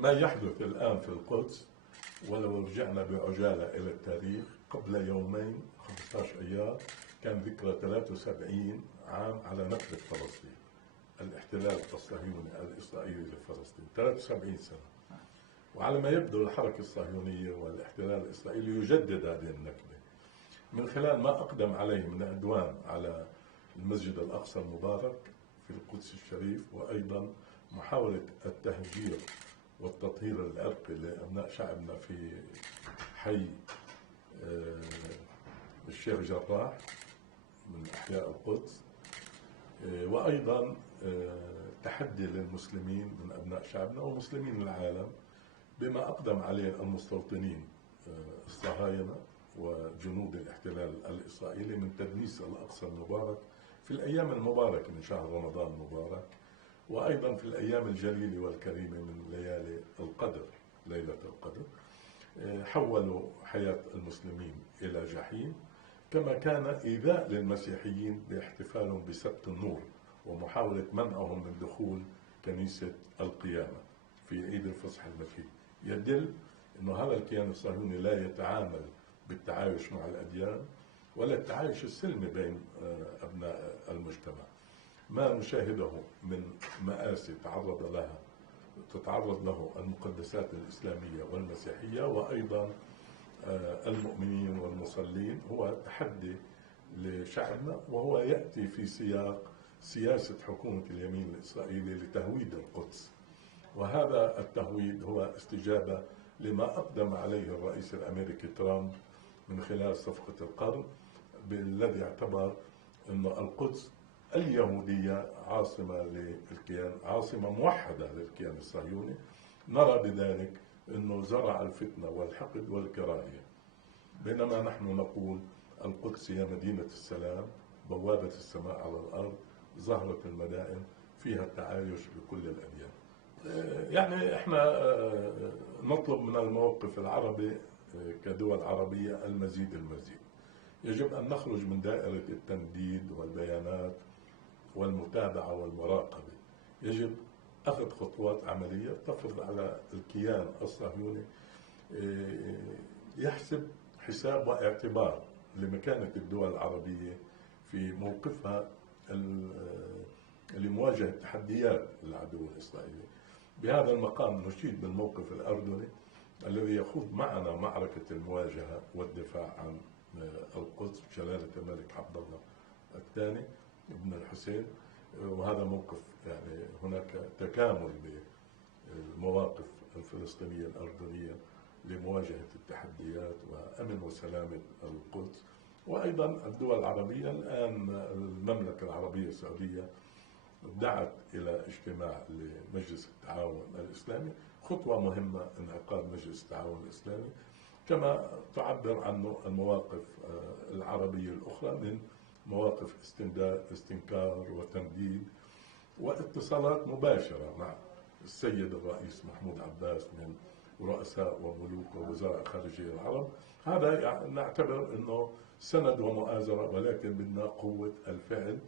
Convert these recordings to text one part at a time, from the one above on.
ما يحدث الآن في القدس، ولو رجعنا بعجالة إلى التاريخ، قبل يومين 15 أيام كان ذكرى 73 عام على نكبة فلسطين، الاحتلال الصهيوني الإسرائيلي لفلسطين، 73 سنة. وعلى ما يبدو الحركة الصهيونية والاحتلال الإسرائيلي يجدد هذه النكبة من خلال ما أقدم عليه من عدوان على المسجد الأقصى المبارك في القدس الشريف، وأيضا محاولة التهجير والتطهير العرقي لأبناء شعبنا في حي الشيخ جراح من أحياء القدس، وأيضا تحدي للمسلمين من أبناء شعبنا ومسلمين العالم بما أقدم عليه المستوطنين الصهاينة وجنود الاحتلال الإسرائيلي من تدنيس الأقصى المبارك في الأيام المباركة من شهر رمضان المبارك، وأيضا في الأيام الجليلة والكريمة من ليالي القدر، ليلة القدر. حولوا حياة المسلمين إلى جحيم، كما كان إيذاء للمسيحيين باحتفالهم بسبت النور ومحاولة منعهم من دخول كنيسة القيامة في عيد الفصح المسيحي. يدل أن هذا الكيان الصهيوني لا يتعامل بالتعايش مع الأديان ولا التعايش السلمي بين أبناء المجتمع. ما نشاهده من مآسي تتعرض له المقدسات الإسلامية والمسيحية وأيضا المؤمنين والمصلين هو تحدي لشعبنا، وهو يأتي في سياق سياسة حكومة اليمين الإسرائيلي لتهويد القدس. وهذا التهويد هو استجابة لما أقدم عليه الرئيس الأمريكي ترامب من خلال صفقة القرن، بالذي اعتبر أن القدس اليهودية عاصمة للكيان، عاصمة موحدة للكيان الصهيوني. نرى بذلك أنه زرع الفتنة والحقد والكراهية، بينما نحن نقول القدس هي مدينة السلام، بوابة السماء على الأرض، زهرة المدائن، فيها التعايش بكل الأديان. يعني احنا نطلب من الموقف العربي كدول عربية المزيد. يجب أن نخرج من دائرة التنديد والبيانات والمتابعة والمراقبة. يجب أخذ خطوات عملية تفرض على الكيان الصهيوني يحسب حساب واعتبار لمكانة الدول العربية في موقفها لمواجهة تحديات العدو الإسرائيلي. بهذا المقام نشيد بالموقف الأردني الذي يخوض معنا معركة المواجهة والدفاع عن القدس، جلالة الملك عبد الله الثاني ابن الحسين. وهذا موقف يعني هناك تكامل بالمواقف الفلسطينية الأردنية لمواجهة التحديات وأمن وسلامة القدس. وأيضا الدول العربية الآن، المملكة العربية السعودية دعت إلى اجتماع لمجلس التعاون الإسلامي، خطوة مهمة انعقاد مجلس التعاون الإسلامي، كما تعبر عنه المواقف العربية الأخرى من مواقف استنكار وتنديد واتصالات مباشرة مع السيد الرئيس محمود عباس من رؤساء وملوك ووزراء خارجية العرب. هذا يعني نعتبر أنه سند ومؤازرة، ولكن بدنا قوة الفعل،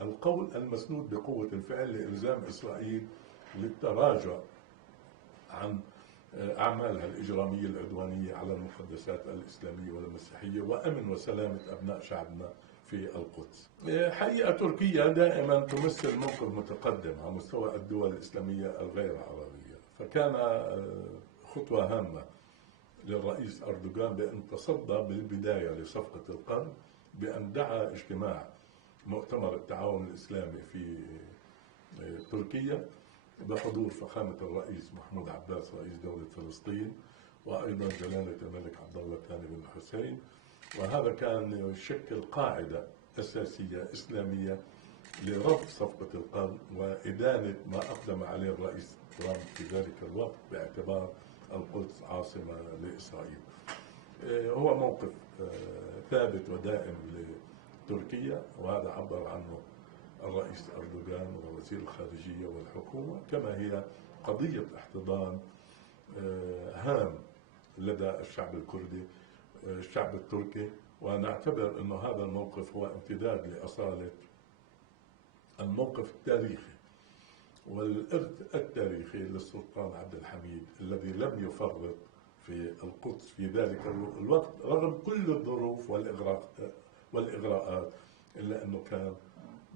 القول المسنود بقوة الفعل لإلزام إسرائيل للتراجع عن أعمالها الإجرامية العدوانية على المقدسات الإسلامية والمسيحية وأمن وسلامة أبناء شعبنا في القدس. حقيقة تركيا دائما تمثل موقف متقدم على مستوى الدول الإسلامية الغير عربية، فكان خطوة هامة للرئيس أردوغان بأن تصدى بالبداية لصفقة القرن، بأن دعا اجتماع مؤتمر التعاون الإسلامي في تركيا بحضور فخامة الرئيس محمود عباس رئيس دولة فلسطين، وأيضا جلالة الملك عبد الله الثاني بن الحسين. وهذا كان يشكل قاعدة أساسية إسلامية لرفض صفقة القرن وإدانة ما أقدم عليه الرئيس ترامب في ذلك الوقت باعتبار القدس عاصمة لإسرائيل. هو موقف ثابت ودائم لتركيا، وهذا عبر عنه الرئيس أردوغان ووزير الخارجية والحكومة، كما هي قضية احتضان هام لدى الشعب الكردي، الشعب التركي ونعتبر أنه هذا الموقف هو امتداد لأصالة الموقف التاريخي والإرث التاريخي للسلطان عبد الحميد الذي لم يفرط في القدس في ذلك الوقت رغم كل الظروف والإغراءات، إلا أنه كان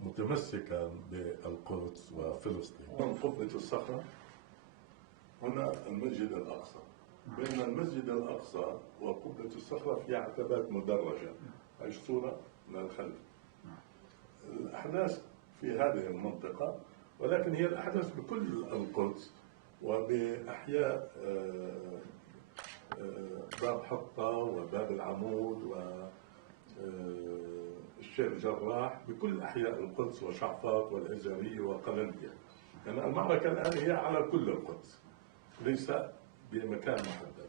متمسكا بالقدس وفلسطين. من قبة الصخرة هنا المسجد الأقصى، بين المسجد الأقصى وقبة الصخرة في عتبات مدرجة، هذه الصورة من الخلف. الأحداث في هذه المنطقة، ولكن هي الأحداث بكل القدس وبأحياء باب حطة وباب العمود والشيخ جراح، بكل أحياء القدس وشعفاط والعزارية وقلندية. يعني المعركة الآن هي على كل القدس، ليس بمكان محدد.